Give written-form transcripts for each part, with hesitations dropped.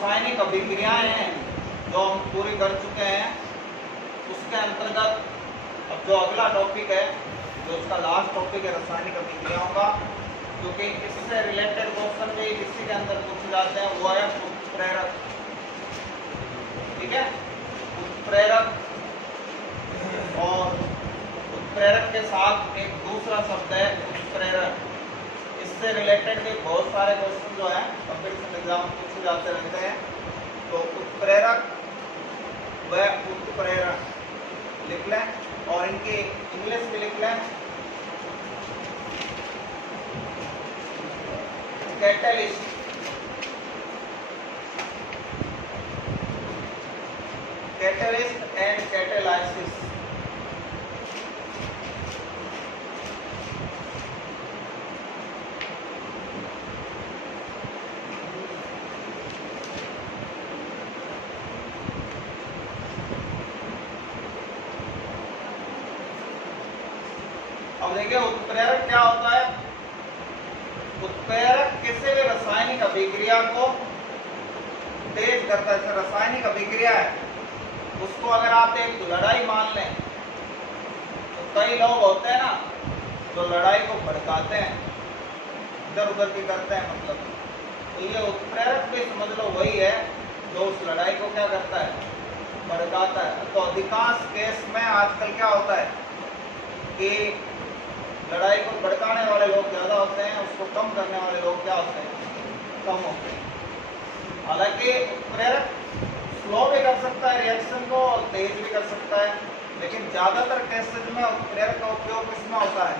रासायनिक अभिक्रियाएं हैं जो हम पूरी कर चुके हैं, उसके अंतर्गत अब जो अगला टॉपिक है, जो उसका लास्ट टॉपिक है रासायनिक अभिक्रियाओं का, क्योंकि इससे रिलेटेड क्वेश्चन भी इसी के अंदर पूछे जाते हैं, वो है उत्प्रेरक। ठीक है, उत्प्रेरक और उत्प्रेरक के साथ एक दूसरा शब्द है उत्प्रेरक। इससे रिलेटेड भी बहुत सारे क्वेश्चन जो है कंपटीशन एग्जाम में पूछे जाते रहते हैं। तो उत्प्रेरक व उत्प्रेरण लिख लें और इनकी इंग्लिश भी लिख लें। Catalyst, catalyst and catalysis. अब देखिए उत्प्रेरक क्या होता है। उत्प्रेरक किसी भी रासायनिक अभिक्रिया को तेज करता है। रासायनिक अभिक्रिया है, उसको अगर आप एक लड़ाई मान लें, तो कई लोग होते हैं ना जो लड़ाई को भड़काते हैं, इधर उधर की करते हैं, मतलब तो ये उत्प्रेरक भी समझ लो वही है जो उस लड़ाई को क्या करता है, भड़काता है। तो अधिकांश केस में आजकल क्या होता है कि लड़ाई को भड़काने वाले लोग ज्यादा होते हैं, उसको कम करने वाले लोग क्या होते हैं, कम होते हैं। हालांकि उत्प्रेरक स्लो भी कर सकता है रिएक्शन को और तेज भी कर सकता है, लेकिन ज्यादातर केसेज में उत्प्रेरक का उपयोग किसमें होता है,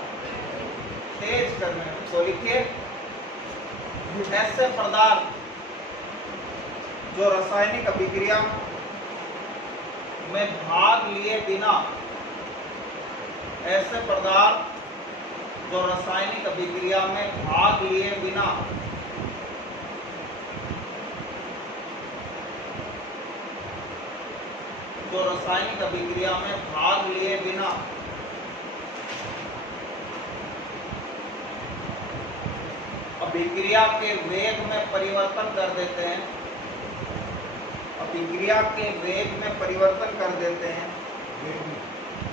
तेज करने में। तो लिखिए ऐसे पदार्थ जो रासायनिक अभिक्रिया में भाग लिए बिना, ऐसे पदार्थ जो रासायनिक अभिक्रिया में भाग लिए बिना जो रासायनिक अभिक्रिया में भाग लिए बिना अभिक्रिया के वेग में परिवर्तन कर देते हैं, अभिक्रिया के वेग में परिवर्तन कर देते हैं,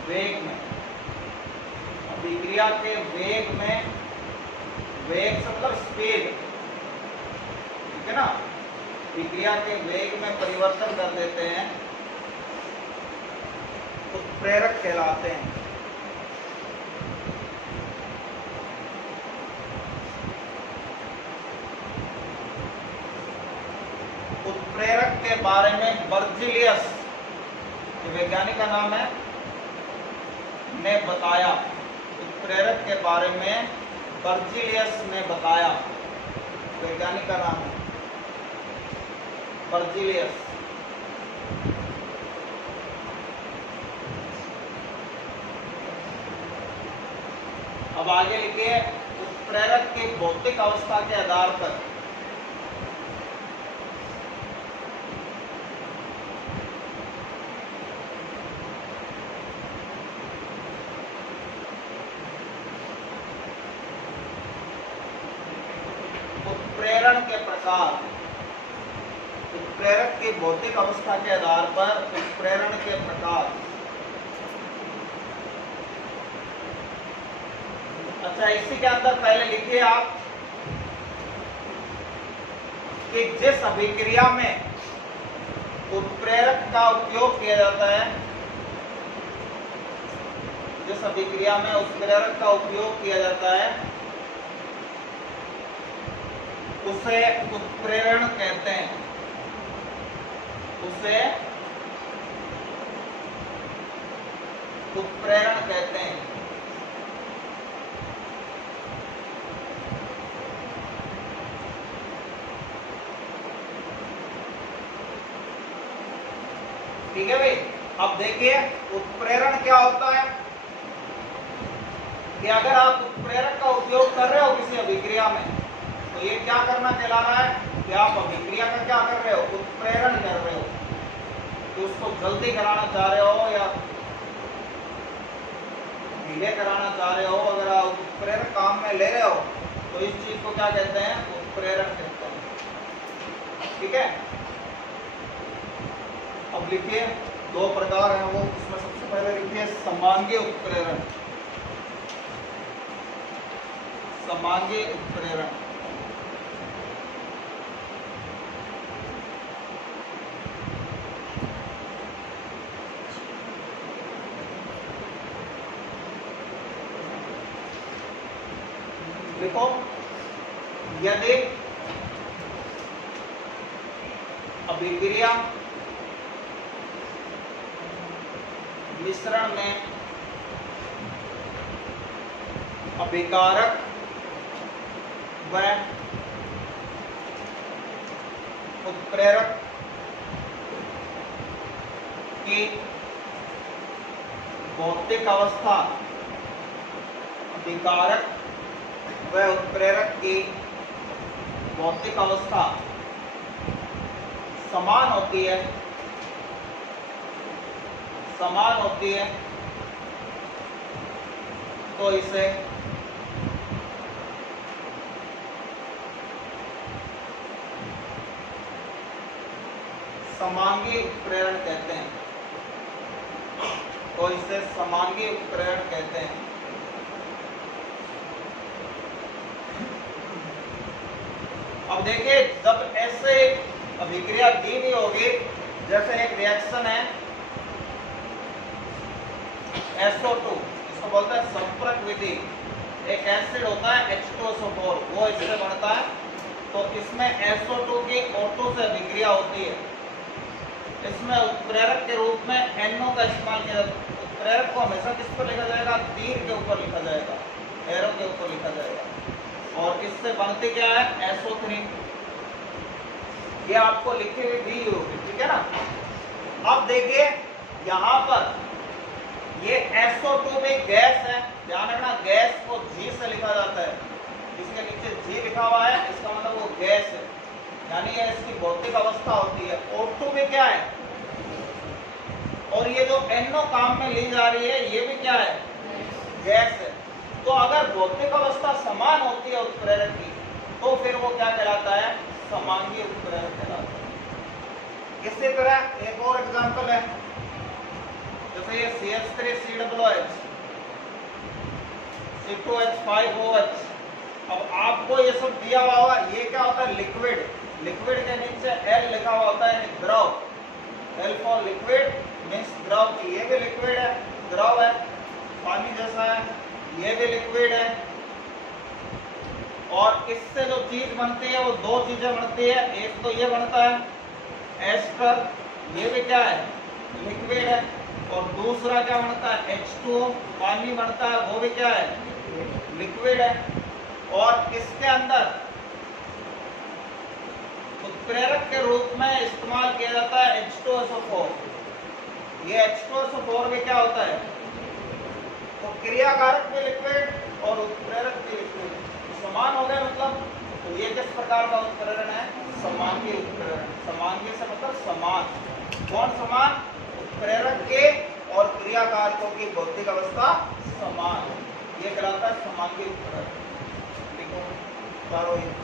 वेग में, अभिक्रिया के वेग में, वेग मतलब स्पीड, ठीक है ना, अभिक्रिया के वेग में परिवर्तन कर देते हैं, उत्प्रेरक कहलाते हैं। उत्प्रेरक के बारे में बर्जिलियस, वैज्ञानिक का नाम है, ने बताया। उत्प्रेरक के बारे में बर्जिलियस ने बताया, वैज्ञानिक का नाम है बर्जिलियस। अब आगे लिखिए उत्प्रेरक की भौतिक अवस्था के आधार पर उत्प्रेरण के प्रकार, उत्प्रेरक की भौतिक अवस्था के आधार पर उत्प्रेरण के प्रकार। अच्छा, इसी के अंदर पहले लिखिए आप कि जिस अभिक्रिया में उत्प्रेरक का उपयोग किया जाता है, जिस अभिक्रिया में उत्प्रेरक का उपयोग किया जाता है उसे उत्प्रेरण कहते हैं, उसे उत्प्रेरण कहते हैं। ठीक है भाई। अब देखिए उत्प्रेरण क्या होता है कि अगर आप उत्प्रेरक का उपयोग कर रहे हो किसी अभिक्रिया में, तो ये क्या करना कहला रहा है कि आप अभिक्रिया का क्या कर रहे हो, उत्प्रेरण कर रहे हो। कि उसको जल्दी कराना चाह रहे हो या धीरे कराना चाह रहे हो, अगर आप उत्प्रेरक काम में ले रहे हो तो इस चीज को क्या कहते हैं, उत्प्रेरण कहते हैं। ठीक है। अब लिखिए, दो प्रकार हैं वो, उसमें सबसे पहले लिखिए समांगी उत्प्रेरण। समांगी उत्प्रेरण लिखो, यदि अभिक्रिया मिश्रण में अभिकारक व उत्प्रेरक की भौतिक अवस्था, अभिकारक व उत्प्रेरक की भौतिक अवस्था समान होती है, समान होती है, तो इसे समांगी उत्प्रेरण कहते हैं। तो इसे समांगी उत्प्रेरण कहते हैं। अब देखिए, जब ऐसे अभिक्रिया दी हुई होगी, जैसे एक रिएक्शन है SO2, इसको बोलते हैं संपर्क विधि। एक एसिड होता है H2SO4, वो इससे बनता है। तो इसमें SO2 की O2 से अभिक्रिया होती है। इसमें उत्प्रेरक के रूप में NO का इस्तेमाल किया जाता है। उत्प्रेरक को हमेशा किस पर लिखा जाएगा? तीर के ऊपर लिखा जाएगा, एरो के ऊपर लिखा जाएगा। और इससे बनती क्या है? SO3। ये आपको लिखी हुई दी होगी, ठीक है ना। अब देखिए यहाँ पर ये SO2 भी गैस है, ध्यान रखना, गैस को G से लिखा जाता है। इसके नीचे G लिखा हुआ है, इसका मतलब वो गैस है, यानी ये इसकी भौतिक अवस्था होती है। O2 भी क्या है? और ये जो NO काम में ली जा रही है, ये भी क्या है? गैस है। तो अगर भौतिक अवस्था समान होती है उत्प्रेरक की, तो फिर वो क्या कहलाता है? समांगी उत्प्रेरक कहलाता है। इसी तरह एक और एग्जांपल है, जैसे ये CH3COOH, C2H5OH। अब आपको ये सब दिया हुआ होगा, ये क्या होता है? लिक्विड। लिक्विड के नीचे L लिखा हुआ होता है, द्रव। L फॉर लिक्विड मीन्स द्रव। ये भी लिक्विड है, द्रव है, पानी जैसा है, ये भी लिक्विड है। और इससे जो चीज बनती है वो दो चीजें बनती है। एक तो ये बनता है एस्टर, ये भी क्या है? लिक्विड है। और दूसरा क्या बनता है? H2O, पानी बनता है, वो भी क्या है? लिक्विड है। और इसके अंदर उत्प्रेरक के रूप में इस्तेमाल किया जाता है H2SO4। ये H2SO4 भी क्या होता है? तो क्रियाकारक भी लिक्विड और उत्प्रेरक भी लिक्विड, समान हो गए मतलब। तो ये किस प्रकार का उत्प्रेरण है? समांगी उत्प्रेरण। समांगी से मतलब समान। कौन समान? उत्प्रेरक के और क्रियाकारकों की भौतिक अवस्था समान, ये कहलाता है समांगी उत्प्रेरण। देखो चारों ये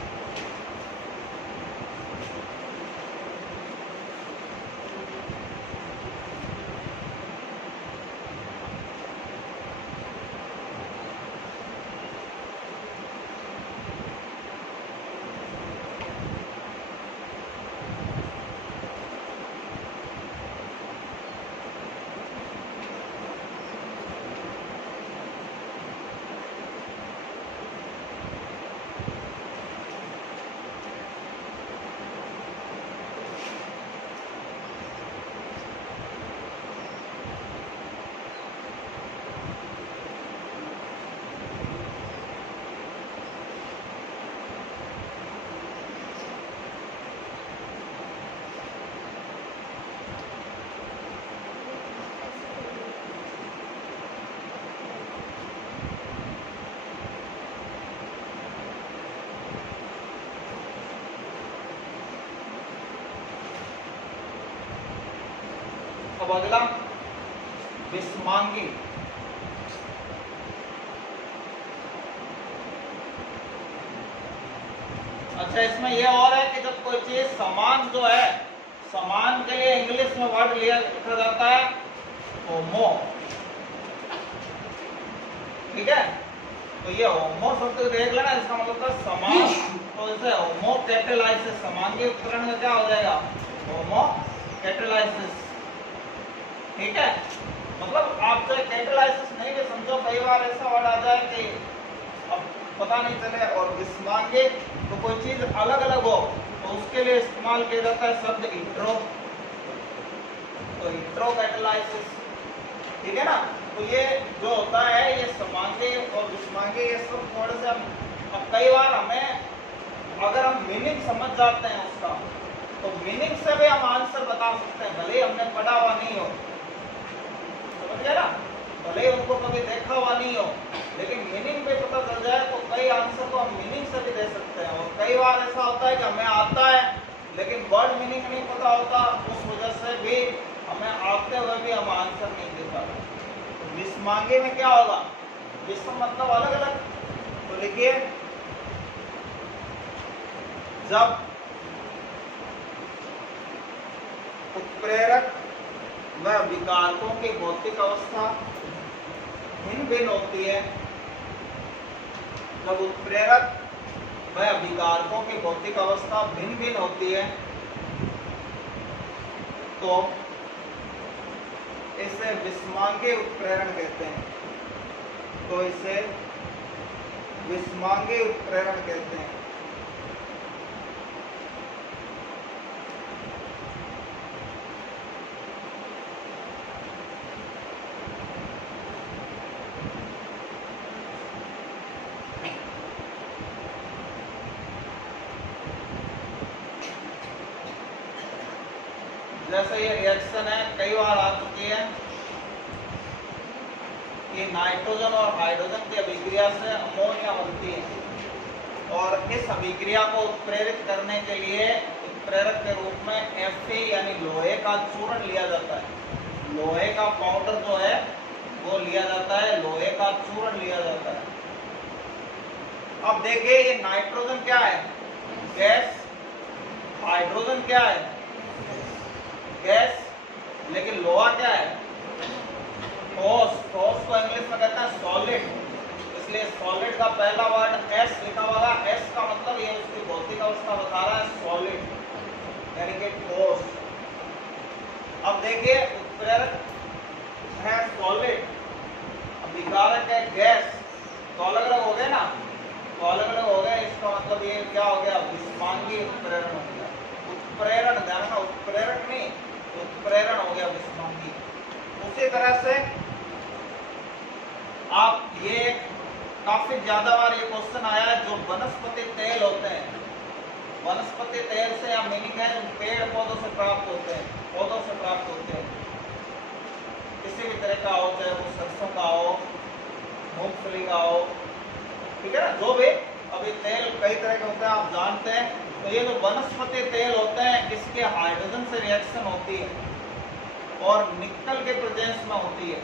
अब अगला विषमांगी। अच्छा, इसमें यह और है कि जब कोई चीज समान जो है, समान के लिए इंग्लिश में वर्ड लिखा जाता है होमो, ठीक है। तो ये होमो शब्द देख लेना, इसका मतलब था समान। तो इसे होमो कैटेलाइसिस, समान के उपकरण में क्या हो जाएगा, होमो कैटेलाइसिस, ठीक है। मतलब आप चाहे कैटेलाइसिस नहीं भी समझो, कई बार ऐसा वर्ड आ जाए कि अब पता नहीं चले, और विस्मांगे तो कोई चीज अलग अलग हो तो उसके लिए इस्तेमाल किया जाता है शब्द इंट्रो, तो इंट्रो कैटेलाइसिस, ठीक है ना। तो ये जो होता है ये समांगे और विस्मांगे ये सब थोड़े से अब कई बार हमें अगर हम मीनिंग समझ जाते हैं उसका तो मीनिंग से भी हम आंसर बता सकते हैं, भले ही हमने पढ़ा हुआ नहीं हो, समझ गए ना, भले ही उनको कभी देखा हुआ नहीं हो, लेकिन मीनिंग पे पता चल जाए तो कई आंसर को हम मीनिंग से भी दे सकते हैं। और कई बार ऐसा होता है कि हमें आता है लेकिन वर्ड मीनिंग नहीं पता होता, उस वजह से भी हमें आते हुए भी हम आंसर नहीं दे पाते। तो विस्मांगे में क्या होगा, विस्म मतलब अलग अलग, तो लिखिए जब उत्प्रेरक व विकारकों की भौतिक अवस्था भिन्न भिन्न होती है, जब उत्प्रेरक व विकारकों की भौतिक अवस्था भिन्न भिन्न होती है तो इसे विस्मांगे उत्प्रेरण कहते हैं, तो इसे विस्मांगे उत्प्रेरण कहते हैं। जैसे ये रिएक्शन है, कई बार आ चुकी है कि नाइट्रोजन और हाइड्रोजन की अभिक्रिया से अमोनिया बनती है और इस अभिक्रिया को उत्प्रेरित करने के लिए उत्प्रेरक के रूप में Fe यानी लोहे का चूर्ण लिया जाता है। लोहे का पाउडर जो है वो लिया जाता है, लोहे का चूर्ण लिया जाता है। अब देखिए ये नाइट्रोजन क्या है, गैस, हाइड्रोजन क्या है, गैस, लेकिन लोहा क्या है, ठोस। ठोस को इंग्लिश में कहते हैं सॉलिड, इसलिए सॉलिड का पहला वर्ड एस लिखा होगा। एस का मतलब ये उसकी भौतिक अवस्था बता रहा है, सॉलिड यानी कि ठोस। अब देखिए उत्प्रेरक है सॉलिड, विकारक है गैस, तो अलग अलग हो गए ना, तो अलग अलग हो गए, इसका मतलब ये क्या हो गया, विस्मांगी उत्प्रेरण हो गया। उत्प्रेरण ध्यान, उत्प्रेरक नहीं, उत्प्रेरण हो गया विस्मांगी। उसी तरह से आप ये काफी ज्यादा बार ये क्वेश्चन आया है, जो वनस्पति तेल होते हैं, वनस्पति तेल से या मीनिंग है पेड़ पौधों से प्राप्त होते हैं, पौधों से प्राप्त होते हैं, किसी भी तरह का हो, चाहे वो सरसों का हो, मूंगफली का हो, ठीक है ना, जो भी। अभी तेल कई तरह के होते हैं आप जानते हैं। तो ये जो वनस्पति तेल होते हैं इसके हाइड्रोजन से रिएक्शन होती है और निकल के प्रेजेंस में होती है।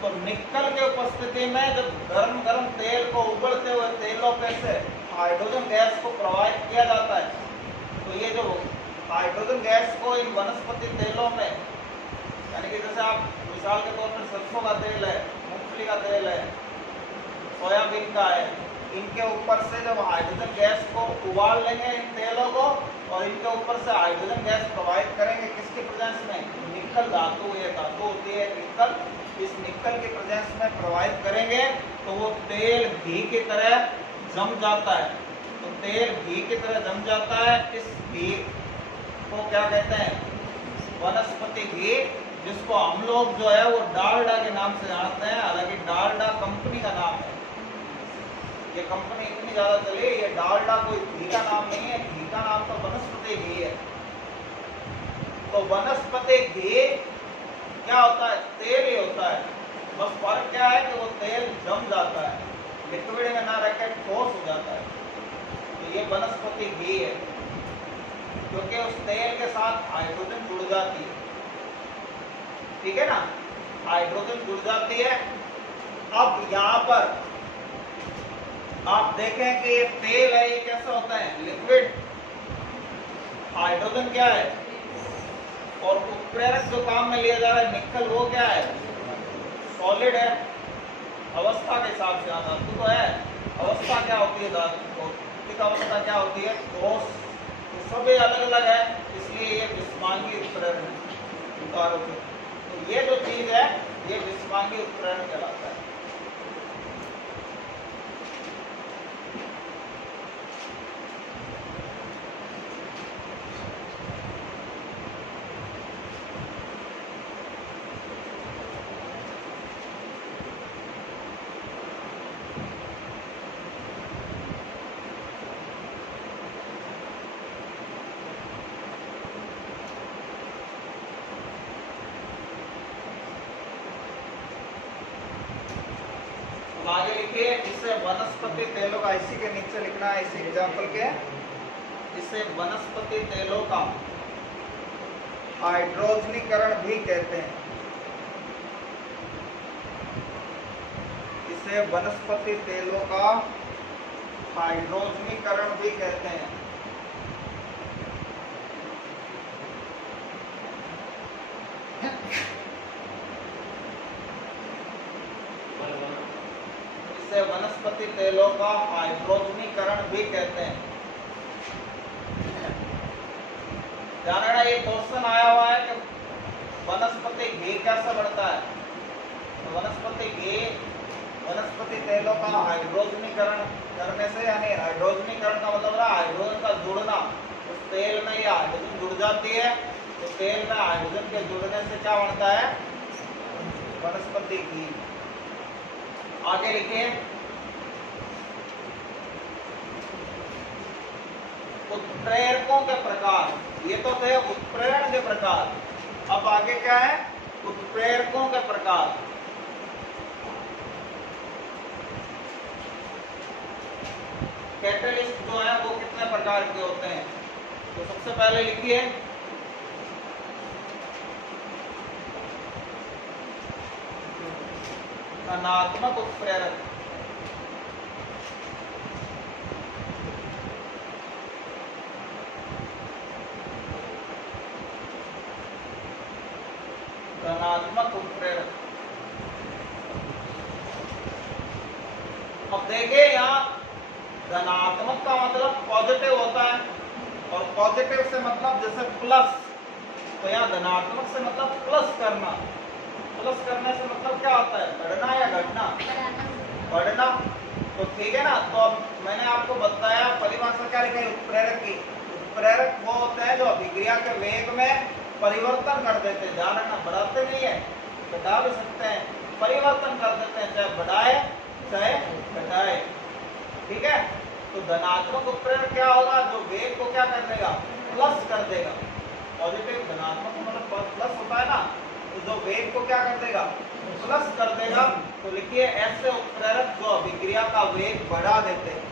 तो निकल के उपस्थिति में जब गर्म गर्म तेल को उबलते हुए तेलों पे से हाइड्रोजन गैस को प्रवाहित किया जाता है, तो ये जो हाइड्रोजन गैस को इन वनस्पति तेलों में, यानी कि जैसे आप मिसाल के तौर पर सरसों का तेल है, मूंगफली का तेल है, सोयाबीन का है, इनके ऊपर से जब हाइड्रोजन गैस को उबाल लेंगे इन तेलों को और इनके ऊपर से हाइड्रोजन गैस प्रवाहित करेंगे, किसके प्रेजेंस में, निकल धातु, ये धातु होती है निकल, इस निकल के प्रेजेंस में प्रवाहित करेंगे तो वो तेल घी की तरह जम जाता है। तो तेल घी की तरह जम जाता है। इस घी को क्या कहते हैं, वनस्पति घी, जिसको हम लोग जो है वो डालडा के नाम से जानते हैं। हालांकि डालडा कंपनी का नाम है, ये कंपनी इतनी ज्यादा चली, ये डालडा कोई घी का नाम नहीं है, घी का नाम तो वनस्पति घी है। तो वनस्पति घी क्या होता है, तेल ही होता है, बस फर्क क्या है कि वो तेल जम जाता है, लिक्विड में ना रह के ठोस हो जाता है। तो ये वनस्पति घी है, क्योंकि उस तेल के साथ हाइड्रोजन जुड़ जाती है, ठीक है ना, हाइड्रोजन जुड़ जाती है। अब यहाँ पर आप देखें कि ये तेल है, ये कैसा होता है, लिक्विड, हाइड्रोजन क्या है, और उत्प्रेरक जो काम में लिया जा रहा है निकल, वो क्या है, सॉलिड है। अवस्था के हिसाब से धातु तो है, अवस्था क्या होती है, धातु अवस्था क्या होती है, ठोस। तो सब ये अलग अलग है, इसलिए ये विस्मांगी उत्प्रेरण है। तो ये जो चीज है ये विस्मांगी उत्प्रेरण कहलाता है। आगे लिखिए, इसे वनस्पति तेलों का, इसी के नीचे लिखना है इसी एग्जाम्पल के, इसे वनस्पति तेलों का हाइड्रोजनीकरण भी कहते हैं। इसे वनस्पति तेलों का हाइड्रोजनीकरण भी कहते हैं। इसे वनस्पति तेलों का हाइड्रोजनीकरण भी कहते हैं। ध्यान रखना, ये क्वेश्चन आया हुआ है कि वनस्पति घी कैसे बढ़ता है। तो वनस्पति घी वनस्पति तेलों का हाइड्रोजनीकरण करने से, यानी हाइड्रोजनीकरण का मतलब है हाइड्रोजन का जुड़ना। उस तेल में ये हाइड्रोजन जुड़ जाती है, तो तेल में हाइड्रोजन के जुड़ने से क्या बनता है, वनस्पति घी। आगे लिखिए, उत्प्रेरकों के प्रकार। ये तो थे उत्प्रेरण के प्रकार, अब आगे क्या है, उत्प्रेरकों के प्रकार। कैटलिस्ट जो है वो कितने प्रकार के होते हैं। तो सबसे पहले लिखिए, धनात्मक उत्प्रेरक। धनात्मक उत्प्रेरक। अब देखिए, यहाँ धनात्मक का मतलब पॉजिटिव होता है, और पॉजिटिव से मतलब जैसे प्लस, तो यहाँ धनात्मक से मतलब प्लस करना। प्लस करने से मतलब क्या होता है, बढ़ना या घटना, बढ़ना। तो ठीक है ना। तो अब मैंने आपको बताया परिभाषा क्या लिखा है उत्प्रेरक की। उत्प्रेरक वो होते हैं जो अभिक्रिया के वेग में परिवर्तन कर देते हैं। ध्यान रखना, बढ़ाते नहीं है, घटा भी सकते हैं, परिवर्तन कर देते हैं, चाहे बढ़ाए चाहे घटाए। ठीक है। तो धनात्मक उत्प्रेरक क्या होगा, जो वेग को क्या कर देगा, प्लस कर देगा। पॉजिटिव धनात्मक मतलब प्लस होता है ना, तो जो वेग को क्या कर देगा, प्लस कर देगा। तो लिखिए, ऐसे उत्प्रेरक जो अभिक्रिया का वेग बढ़ा देते हैं।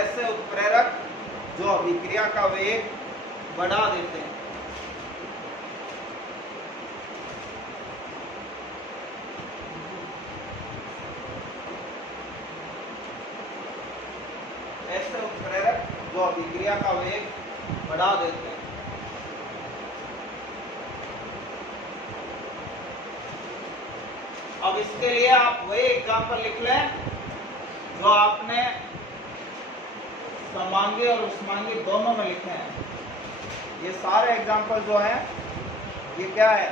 ऐसे उत्प्रेरक जो अभिक्रिया का वेग बढ़ा देते हैं। ऐसे उत्प्रेरक जो अभिक्रिया का वेग बढ़ा देते हैं। अब इसके लिए आप वही एग्जाम्पल लिख लें जो आपने समांगी और उष्मांगी दोनों में लिखे हैं। ये सारे एग्जाम्पल जो हैं ये क्या है,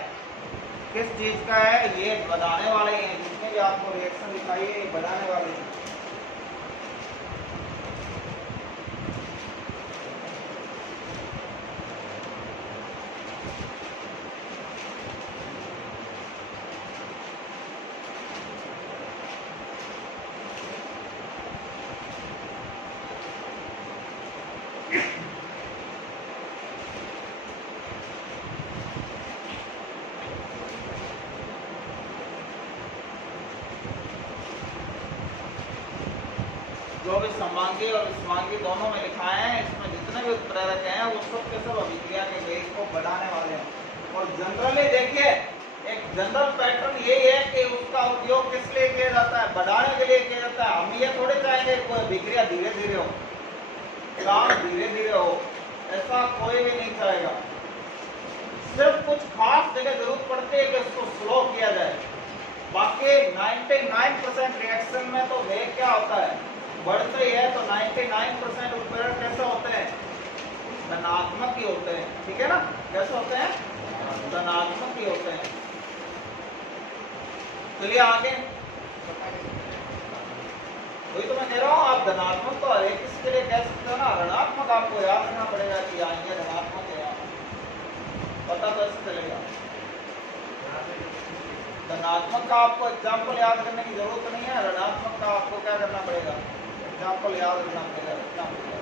किस चीज का है, ये बनाने वाले हैं। जितने भी आपको रिएक्शन दिखाई है ये बनाने वाले हैं। जो भी समांगी और उष्मांगी दोनों में लिखाए हैं, इसमें जितने भी उत्प्रेरक हैं वो सब के सब अभिक्रिया के वेग को बढ़ाने वाले हैं। और जनरली देखिए, एक जनरल पैटर्न यही है कि उसका उपयोग किस लिए किया जाता है, बढ़ाने के लिए किया जाता है। हम ये थोड़े चाहेंगे कोई अभिक्रिया धीरे धीरे हो, काम धीरे धीरे हो। ऐसा कोई भी नहीं चाहेगा। सिर्फ कुछ खास जगह जरूरत पड़ती है कि उसको स्लो किया जाए। बाकी 99% रिएक्शन में तो वेग क्या होता है, बढ़ते ही है। तो 99% उत्प्रेरक कैसे होते हैं, धनात्मक ही होते हैं। ठीक है ना, कैसे होते हैं, धनात्मक ही होते हैं। चलिए आगे, वही तो मैं कह रहा हूँ, आप धनात्मक तो हर एक इसके लिए कह सकते हो ना, ऋणात्मक आपको याद रखना पड़ेगा कि आएंगे धनात्मक है, पता तो ऐसे चलेगा। धनात्मक का आपको एग्जाम्पल याद करने की जरूरत नहीं है, ऋणात्मक का आपको क्या करना पड़ेगा, एग्जाम्पल याद रखना पड़ेगा।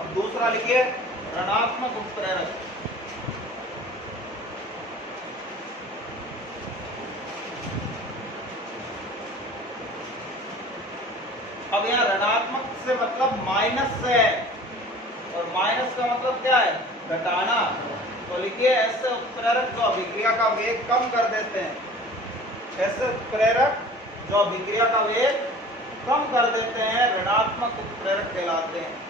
अब दूसरा लिखिए, ऋणात्मक उत्प्रेरक। अब यहाँ ऋणात्मक से मतलब माइनस से है, और माइनस का मतलब क्या है, घटाना। तो लिखिए, ऐसे उत्प्रेरक जो अभिक्रिया का वेग कम कर देते हैं, ऐसे उत्प्रेरक जो अभिक्रिया का वेग कम कर देते हैं, ऋणात्मक उत्प्रेरक कहलाते हैं।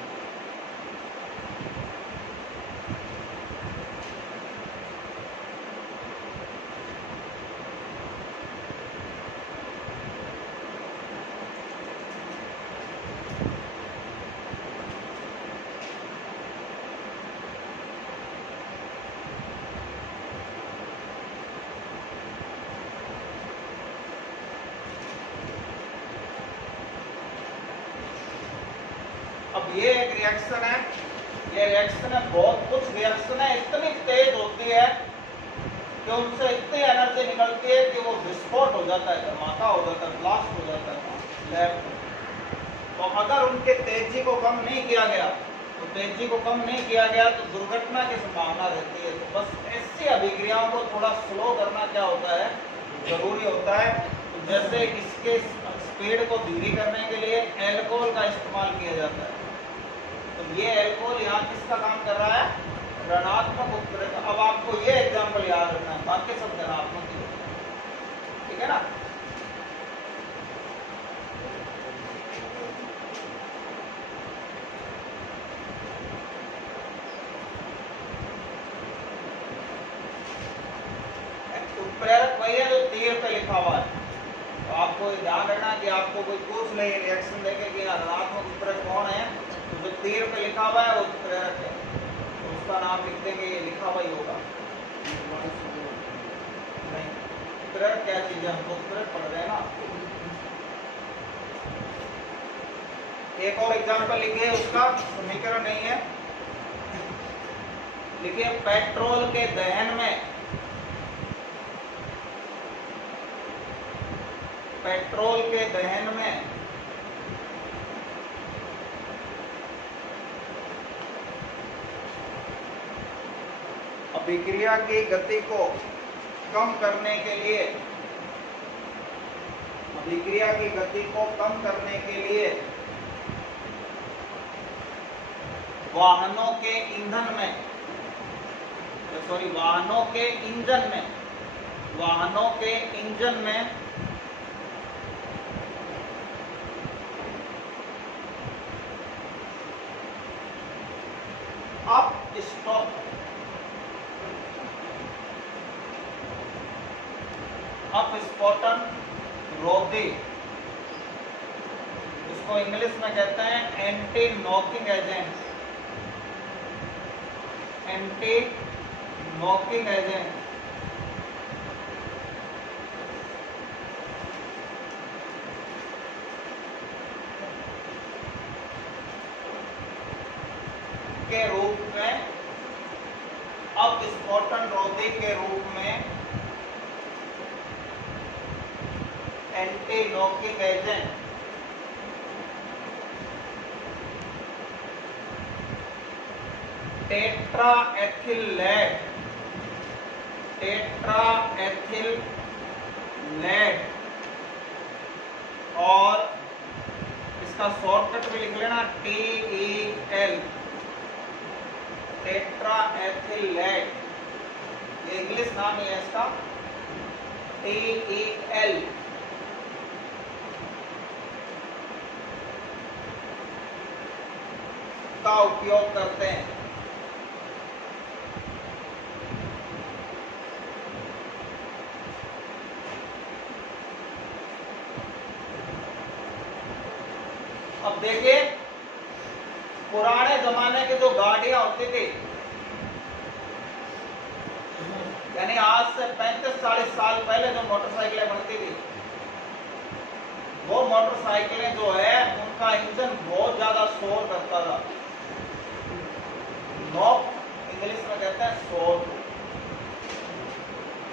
अब ये एक रिएक्शन है, ये रिएक्शन है, बहुत कुछ रिएक्शन है इतनी तेज होती है कि उनसे इतनी एनर्जी निकलती है कि वो विस्फोट हो जाता है, धमाका हो जाता है, ब्लास्ट हो जाता है लैब में। तो अगर उनके तेजी को कम नहीं किया गया, तो तेजी को कम नहीं किया गया तो दुर्घटना की संभावना रहती है। तो बस ऐसी अभिक्रियाओं को थोड़ा स्लो करना क्या होता है, जरूरी होता है। तो जैसे इसके स्पीड को धीरे करने के लिए एल्कोहल का इस्तेमाल किया जाता है। तो ये एल्कोहल यहाँ किसका काम कर रहा है, ऋणात्मक उत्प्रेरक। अब आपको ये एग्जाम्पल याद रखना है, बाकी सब धनात्मक ही होते हैं। ठीक है ना, उत्प्रेरक वही है जो तीर पे लिखा हुआ है। तो आपको ध्यान रखना कि आपको कोई पूछ ले रिएक्शन देके कि ऋणात्मक उत्प्रेरक कौन है, तो जो तीर पे लिखा हुआ है वो उत्प्रेरक है, तो उसका नाम लिख देंगे, ये लिखा हुआ ही होगा। नहीं, उत्प्रेरक क्या चीज है, हम तो उत्प्रेरक पढ़ रहे हैं ना। एक और एग्जाम्पल लिखिए, उसका समीकरण नहीं है, लिखिए पेट्रोल के दहन में, पेट्रोल के दहन में अभिक्रिया की गति को कम करने के लिए, अभिक्रिया की गति को कम करने के लिए वाहनों के ईंधन में, सॉरी वाहनों के इंजन में, वाहनों के इंजन में अपस्फोटन रोधी, इसको इंग्लिश में कहते हैं anti knocking agent, anti knocking agent. के रूप में, अपस्फोटन रोधी के रूप में anti knocking agent tetra ethyl lead, tetra ethyl lead, और इसका शॉर्टकट भी लिख लेना TEL, टेट्रा एथिल लेड, ये इंग्लिश नाम ही है इसका, TEL। इसका उपयोग करते हैं। अब देखिए, पुराने जमाने की जो गाड़ियां होती थी, यानी आज से 35-40 साल पहले जो मोटरसाइकिलें बनती थी, वो मोटरसाइकिलें जो है उनका इंजन बहुत ज्यादा शोर करता था। नॉक इंग्लिश में कहते हैं शोर,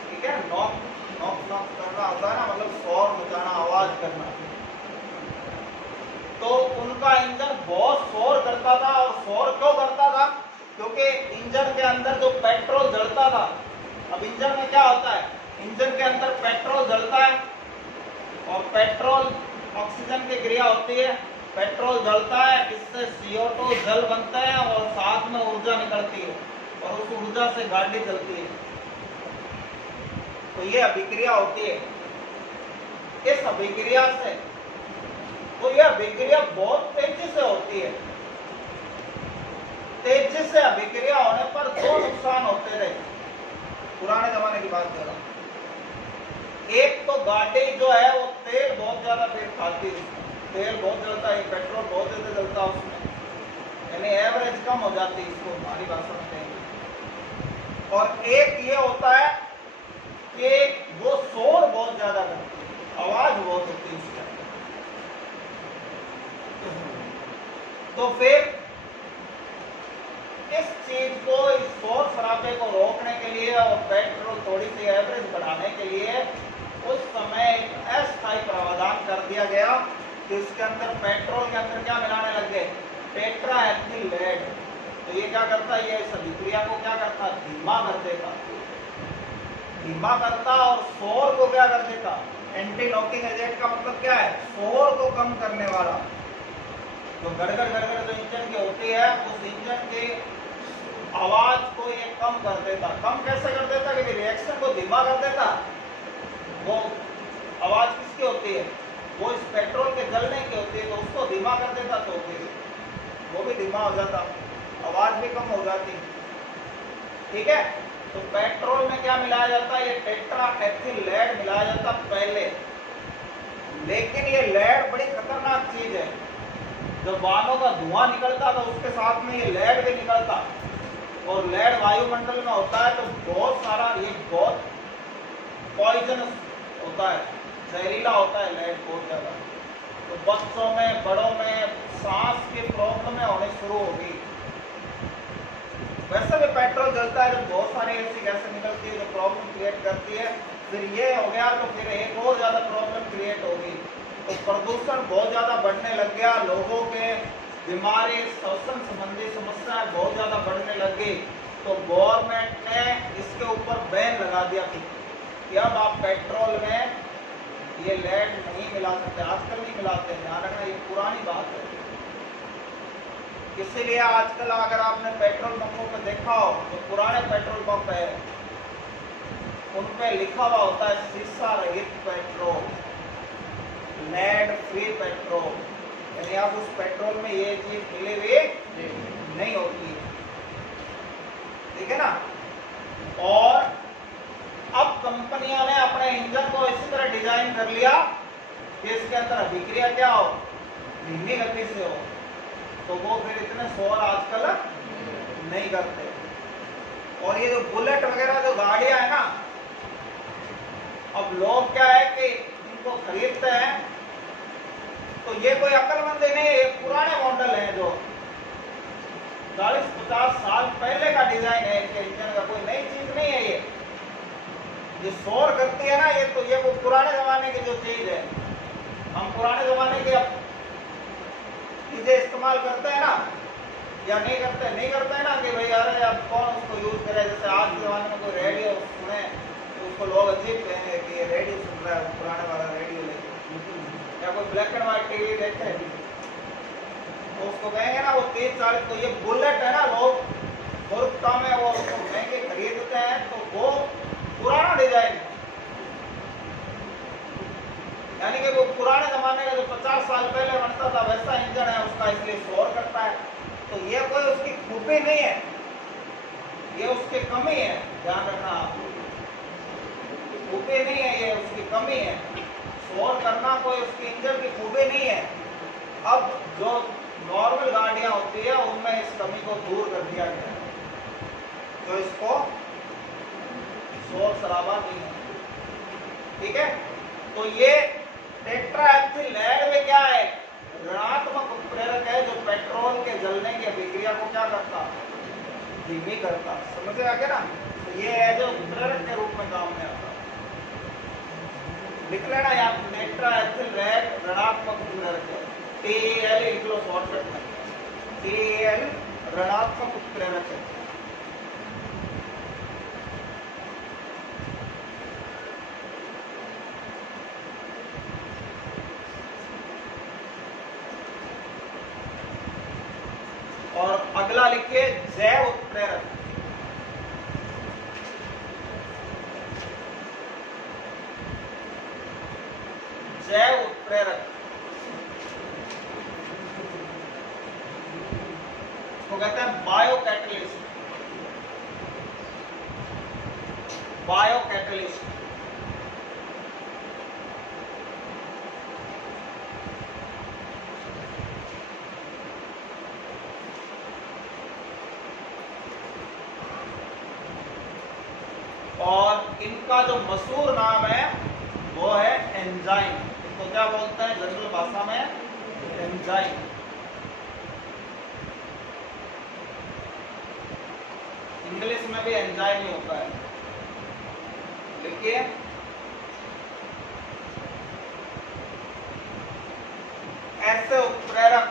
ठीक है। नॉक नॉक नॉक करना होता है ना, मतलब शोर मचाना, आवाज करना। तो उनका इंजन बहुत शोर करता था। और शोर क्यों करता था? क्योंकि इंजन के अंदर जो पेट्रोल जलता था, अब इंजन में क्या होता है, इंजन के अंदर पेट्रोल जलता है और पेट्रोल ऑक्सीजन की क्रिया होती है, पेट्रोल जलता है, इससे CO2 जल बनता है और साथ में ऊर्जा निकलती है और उस ऊर्जा से गाड़ी चलती है। तो ये अभिक्रिया होती है। इस अभिक्रिया से, तो यह अभिक्रिया बहुत तेजी से होती है। तेजी से अभिक्रिया होने पर दो नुकसान होते थे, पुराने जमाने की बात कर रहा हूं। एक तो गाड़ी जो है वो तेल बहुत ज्यादा फिर खाती है, तेल बहुत जलता है, पेट्रोल बहुत ज्यादा जलता है उसमें, यानी एवरेज कम हो जाती है, इसको हमारी भाषा में कहेंगे। और एक ये होता है कि वो शोर बहुत ज्यादा करती है, आवाज बहुत होती है उसका। तो फिर इस चीज को, इस शोर शराबे को रोकने के लिए और पेट्रोल थोड़ी सी एवरेज बढ़ाने के लिए उस समय एक अस्थायी प्रावधान कर दिया गया कि इसके अंदर, पेट्रोल के अंदर क्या मिलाने लग गए, टेट्राएथिल लेड। तो ये क्या करता है, ये इस अभिक्रिया को क्या करता, धीमा कर देता, धीमा करता और शोर को क्या कर देता, एंटी नॉकिंग एजेंट का मतलब क्या है, शोर को कम करने वाला। जो गड़गड़ गड़गड़ जो इंजन की होती है, उस इंजन की आवाज को ये कम कर देता। कम कैसे कर देता कि रिएक्शन को धीमा कर देता। वो आवाज किसकी होती है, वो इस पेट्रोल के जलने की होती है, तो उसको धीमा कर देता तो फिर वो भी धीमा हो जाता, आवाज भी कम हो जाती, ठीक है। तो पेट्रोल में क्या मिलाया जाता है, ये टेट्राएथिल लेड मिलाया जाता पहले। लेकिन ये लेड बड़ी खतरनाक चीज है। जब वाहनों का धुआं निकलता तो उसके साथ में ये लेड भी निकलता, और लेड वायुमंडल में होता है तो बहुत सारा, ये बहुत पॉइजनस होता है, जहरीला होता है लेड बहुत ज्यादा। तो बच्चों में, बड़ों में सांस की प्रॉब्लम होने शुरू होगी। वैसे भी पेट्रोल जलता है जब बहुत सारी ऐसी गैसें निकलती है जो प्रॉब्लम क्रिएट करती है। फिर ये हो गया तो फिर एक और ज्यादा प्रॉब्लम क्रिएट होगी। तो प्रदूषण बहुत ज्यादा बढ़ने लग गया, लोगों के बीमारी, श्वसन संबंधी समस्याएं बहुत ज्यादा बढ़ने लग गई। तो गवर्नमेंट ने इसके ऊपर बैन लगा दिया कि अब आप पेट्रोल में ये लेड नहीं मिला सकते। आजकल नहीं मिलाते, ध्यान रखना, ये पुरानी बात है। इसीलिए आजकल अगर आपने पेट्रोल पंपों पे देखा हो तो पुराने पेट्रोल पंप है, उन पे लिखा हुआ होता है शीशा रहित पेट्रोल, लेड फ्री पेट्रोल, यानी आप उस पेट्रोल में ये चीज मिली हुई नहीं होती है, ठीक है ना। और अब कंपनियों ने अपने इंजन को इसी तरह डिजाइन कर लिया कि इसके अंदर अभिक्रिया क्या हो, धीमी गति से हो, तो वो फिर इतने शोर आजकल नहीं करते। और ये जो बुलेट वगैरह जो गाड़ियां है ना, अब लोग क्या है कि इनको खरीदते हैं तो ये कोई अक्लमंदी नहीं है, ये पुराने मॉडल है जो 40-50 साल पहले का डिजाइन है इनके इंजन का, कोई नई चीज नहीं है। ये शोर करती है ना, ये वो पुराने जमाने की जो चीज है। हम पुराने जमाने की चीजें इस्तेमाल करते हैं ना, या नहीं करते हैं ना कि भाई अरे अब कौन उसको यूज करे। जैसे आज के जमाने में कोई रेडियो सुने तो उसको लोग अजीब कहेंगे कि ये रेडियो सुन रहा है, पुराने वाला रेडियो लेके। या कोई ब्लैक एंड व्हाइट टीवी देखते हैं तो उसको कहेंगे ना वो 30-40। तो ये बुलेट है ना, लोग मूर्खता में वो उसको महंगे खरीदते हैं, तो वो पुराना डिजाइन है, यानी कि वो पुराने जमाने का जो 50 साल पहले बनता था वैसा इंजन है उसका, इसलिए शोर करता है। तो ये कोई खूबी नहीं है, ये उसकी कमी है, ध्यान रखना आप। खूबी नहीं है, ये उसकी कमी है। शोर करना कोई उसकी इंजन की खूबी नहीं है। अब जो नॉर्मल गाड़ियां होती है उनमें इस कमी को दूर कर दिया गया है, तो इसको शोर शराबा नहीं है। ठीक है, तो ये टेट्राएथिलेट में क्या है, ऋणात्मक उत्प्रेरक है जो पेट्रोल के जलने की अभिक्रिया को क्या करता, धीमी करता। समझ आ गया ना? तो ये है जो उत्प्रेरक के रूप में काम में आता। लिख लेना यहाँ टेट्राएथिलेट ऋणात्मक उत्प्रेरक है, TAL लिख लो शॉर्टकट में, TAL ऋणात्मक उत्प्रेरक है। और अगला लिखिए जैव उत्प्रेरक। जैव उत्प्रेरक को कहते हैं बायो कैटलिस्ट। बायो कैटलिस्ट और इनका जो मशहूर नाम है वो है एंजाइम। तो क्या बोलते हैं जनरल भाषा में, एंजाइम। इंग्लिश में भी एंजाइम ही होता है। लिखिए ऐसे उत्प्रेरक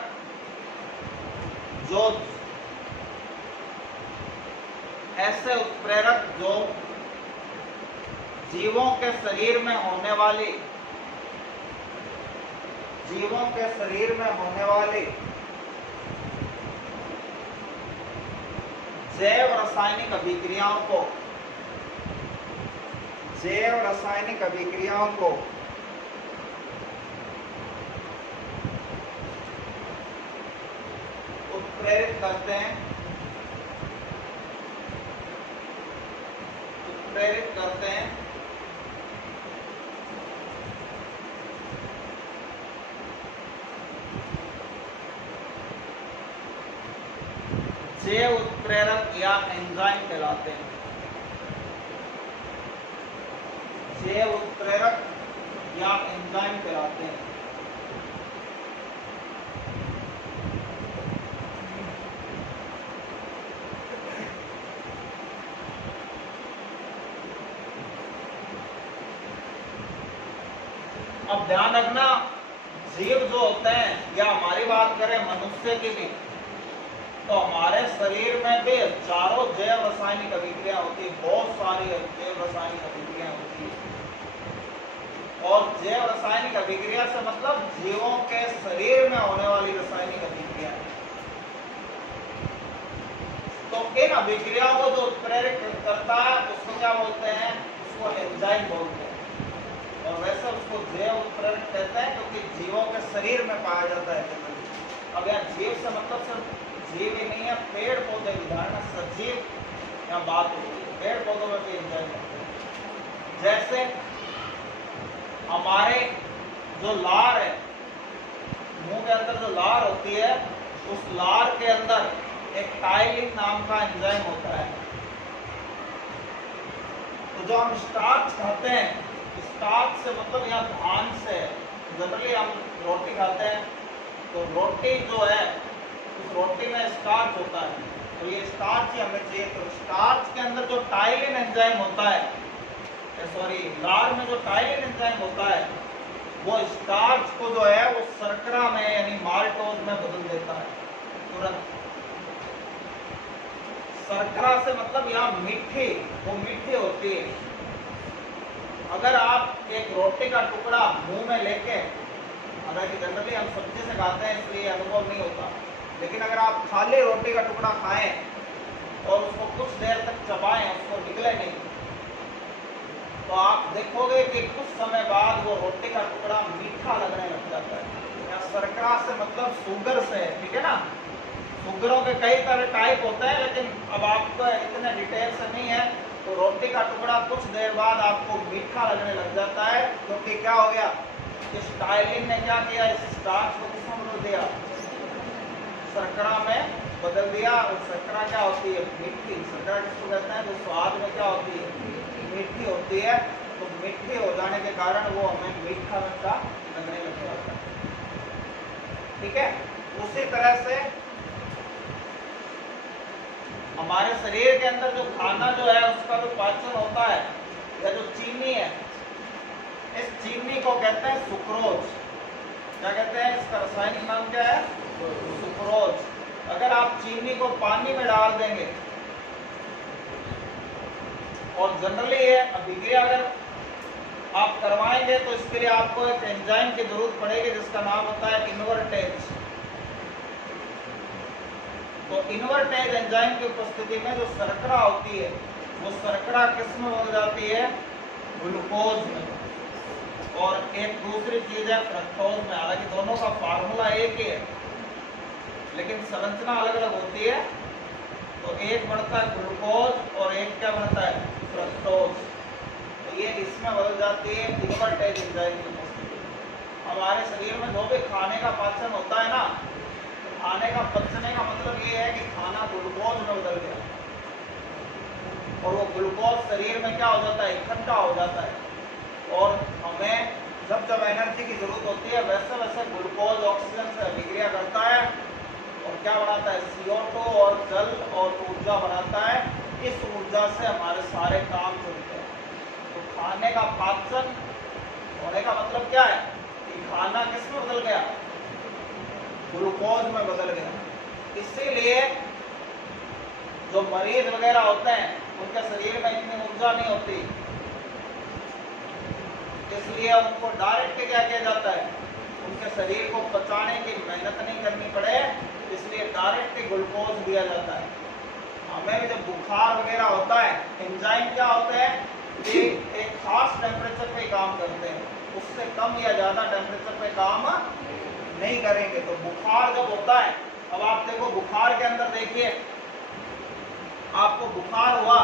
जो जीवों के शरीर में होने वाली जैव रासायनिक अभिक्रियाओं को उत्प्रेरित करते हैं, जैव उत्प्रेरक या एंजाइम कहलाते हैं। जैव उत्प्रेरक या एंजाइम कहलाते हैं। अब ध्यान रखना, जीव जो होते हैं, या हमारी बात करें मनुष्य की भी, तो हमारे शरीर में भी हजारों जैव रासायनिक अभिक्रिया होती है, बहुत सारी जैव रासायनिक अभिक्रिया होती है। और जैव रासायनिक अभिक्रिया से मतलब जीवों के शरीर में होने वाली रासायनिक अभिक्रिया। तो इन अभिक्रियाओं को जो उत्प्रेरित करता है उसको क्या बोलते हैं, उसको एंजाइम बोलते हैं। और वैसे उसको जैव उत्प्रेरक कहते हैं क्योंकि जीवों के शरीर में पाया जाता है। अब यहाँ जीव से मतलब सिर्फ जीव ही नहीं है, पेड़ पौधे भी, धारणा सजीव यहाँ बात होती है, पेड़ पौधों में भी एंजाइम होते हैं। जैसे हमारे जो लार है, मुंह के अंदर जो लार होती है, उस लार के अंदर एक टाइलिन नाम का एंजाइम होता है। तो जो हम स्टार्च खाते हैं, स्टार्च से मतलब यहाँ धान से, जनरली हम रोटी खाते हैं, तो रोटी जो है उस रोटी में स्टार्च होता है, तो ये स्टार्च ही हमें चाहिए। तो स्टार्च के अंदर जो टाइलिन एंजाइम होता है, लार में जो टाइलिन एंजाइम होता है, वो स्टार्च को जो है वो शर्करा में यानी माल्टोज में बदल देता है तुरंत। शर्करा से मतलब यहाँ मीठी, वो मीठी होती है। अगर आप एक रोटी का टुकड़ा मुंह में लेके, हालांकि जनरली हम सब्जी से खाते हैं इसलिए अनुभव नहीं होता, लेकिन अगर आप खाली रोटी का टुकड़ा खाएं और उसको कुछ देर तक चबाएं, उसको निकले नहीं, तो आप देखोगे कि कुछ समय बाद वो रोटी का टुकड़ा मीठा लगने लग जाता है। या शर्करा से मतलब शुगर से, ठीक है ना, शुगरों के कई तरह टाइप होते हैं, लेकिन अब आपको इतने डिटेल से नहीं है। तो रोटी का टुकड़ा कुछ देर बाद आपको मीठा लगने लग जाता है, क्योंकि क्या हो गया, स्टाइलिन ने क्या किया, इस स्टार्च को किसमें बदल दिया, शर्करा में बदल दिया। और शर्करा क्या होती है, मीठी। शर्करा किसको कहते हैं, जो स्वाद में क्या होती है, मीठी होती है। तो मीठी हो जाने के कारण वो हमें मीठा मीठा लगने लग जाता है। ठीक है, उसी तरह से हमारे शरीर के अंदर जो खाना जो है उसका जो पाचन होता है, या जो चीनी है, इस चीनी को कहते हैं सुक्रोज। क्या कहते हैं, इसका रासायनिक नाम क्या है, सुक्रोज। अगर आप चीनी को पानी में डाल देंगे, और जनरली ये अभिक्रिया अगर आप करवाएंगे तो इसके लिए आपको एक एंजाइम की जरूरत पड़ेगी, जिसका नाम होता है इन्वर्टेज। तो इन्वर्टेज एंजाइम की उपस्थिति में जो शर्करा होती है, वो शर्करा किस में बदल जाती है, ग्लूकोज में। और एक दूसरी चीज है फ्रक्टोज में। हालांकि दोनों का फार्मूला एक ही है, लेकिन संरचना अलग अलग होती है। तो एक बनता है ग्लूकोज और एक क्या बनता है, फ्रक्टोज। तो ये इसमें बदल जाती है इन्वर्टेज एंजाइम की उपस्थिति। हमारे शरीर में जो भी खाने का पाचन होता है ना, खाने का पचने का मतलब ये है कि खाना ग्लूकोज में बदल गया, और वो ग्लूकोज शरीर में क्या हो जाता है, इकट्ठा हो जाता है। और हमें जब जब एनर्जी की जरूरत होती है, वैसे वैसे ग्लूकोज ऑक्सीजन से अभिक्रिया करता है और क्या बनाता है, CO2 और जल और ऊर्जा बनाता है। इस ऊर्जा से हमारे सारे काम चलते हैं। तो खाने का पाचन होने का मतलब क्या है, कि खाना किस में बदल गया, ग्लूकोज में बदल गया। इसीलिए जो मरीज वगैरह होते हैं, उनके शरीर में इतनी ऊर्जा नहीं होती, इसलिए उनको डायरेक्ट क्या किया जाता है, उनके शरीर को पचाने की मेहनत नहीं करनी पड़े, इसलिए डायरेक्ट ग्लूकोज दिया जाता है। हमें भी जब बुखार वगैरह होता है, एंजाइम क्या होते हैं कि एक खास टेम्परेचर पे काम करते हैं, उससे कम या ज्यादा टेम्परेचर पे काम नहीं करेंगे। तो बुखार जब होता है, अब आप देखो बुखार के अंदर देखिए, आपको बुखार हुआ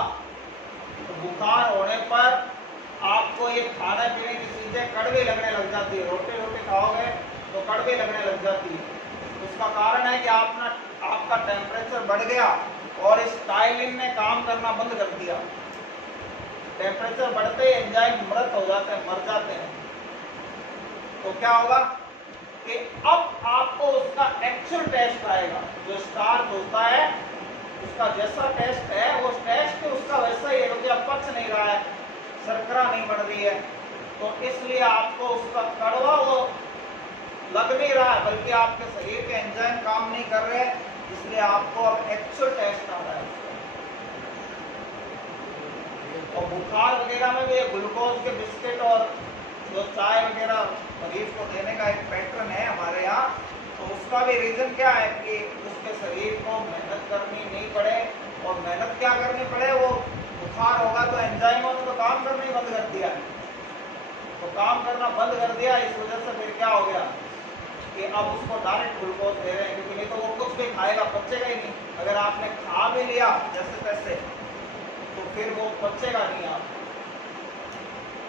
तो बुखार होने पर आपको ये खाने पीने की चीजें कड़वी लगने लग जाती है। रोटी रोटी खाओगे तो कड़वी लगने लग जाती है। उसका कारण है कि आपका टेम्परेचर बढ़ गया और इस स्टाइलिन ने काम करना बंद कर दिया। टेम्परेचर बढ़ते ही एंजाइम मृत हो जाते हैं, मर जाते हैं। तो क्या होगा कि अब आपको उसका एक्चुअल टेस्ट आएगा। जो स्टार्च होता है उसका जैसा टेस्ट है, वो टेस्ट उसका वैसा ही है, क्योंकि अब पच नहीं रहा है, शर्करा नहीं बढ़ रही है। तो इसलिए आपको उसका कड़वा वो लग नहीं रहा है, बल्कि आपके शरीर के एंजाइम काम नहीं कर रहे, इसलिए आपको अब एक्चुअल टेस्ट आ रहा है। और बुखार वगैरह में भी ग्लूकोज के बिस्किट और जो चाय वगैरह मरीज को देने का एक पैटर्न है हमारे यहाँ। तो उसका भी रीजन क्या है कि उसके शरीर को मेहनत करनी नहीं पड़े, और मेहनत क्या करनी पड़े, वो बुखार होगा तो एंजाइमों ने तो काम करना ही बंद कर दिया। तो काम करना बंद कर दिया, इस वजह से फिर क्या हो गया कि अब उसको डायरेक्ट ग्लूकोज दे रहे हैं, क्योंकि नहीं तो वो कुछ भी खाएगा, पचेगा ही नहीं। अगर आपने खा भी लिया जैसे तैसे तो फिर वो पचेगा नहीं, आप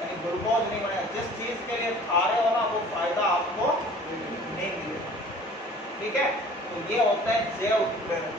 यानी ग्लूकोज नहीं बनेगा। जिस चीज के लिए खा रहे हो ना, वो फायदा आपको नहीं मिलेगा। ठीक है, तो ये होते हैं जैव उत्प्रेरक।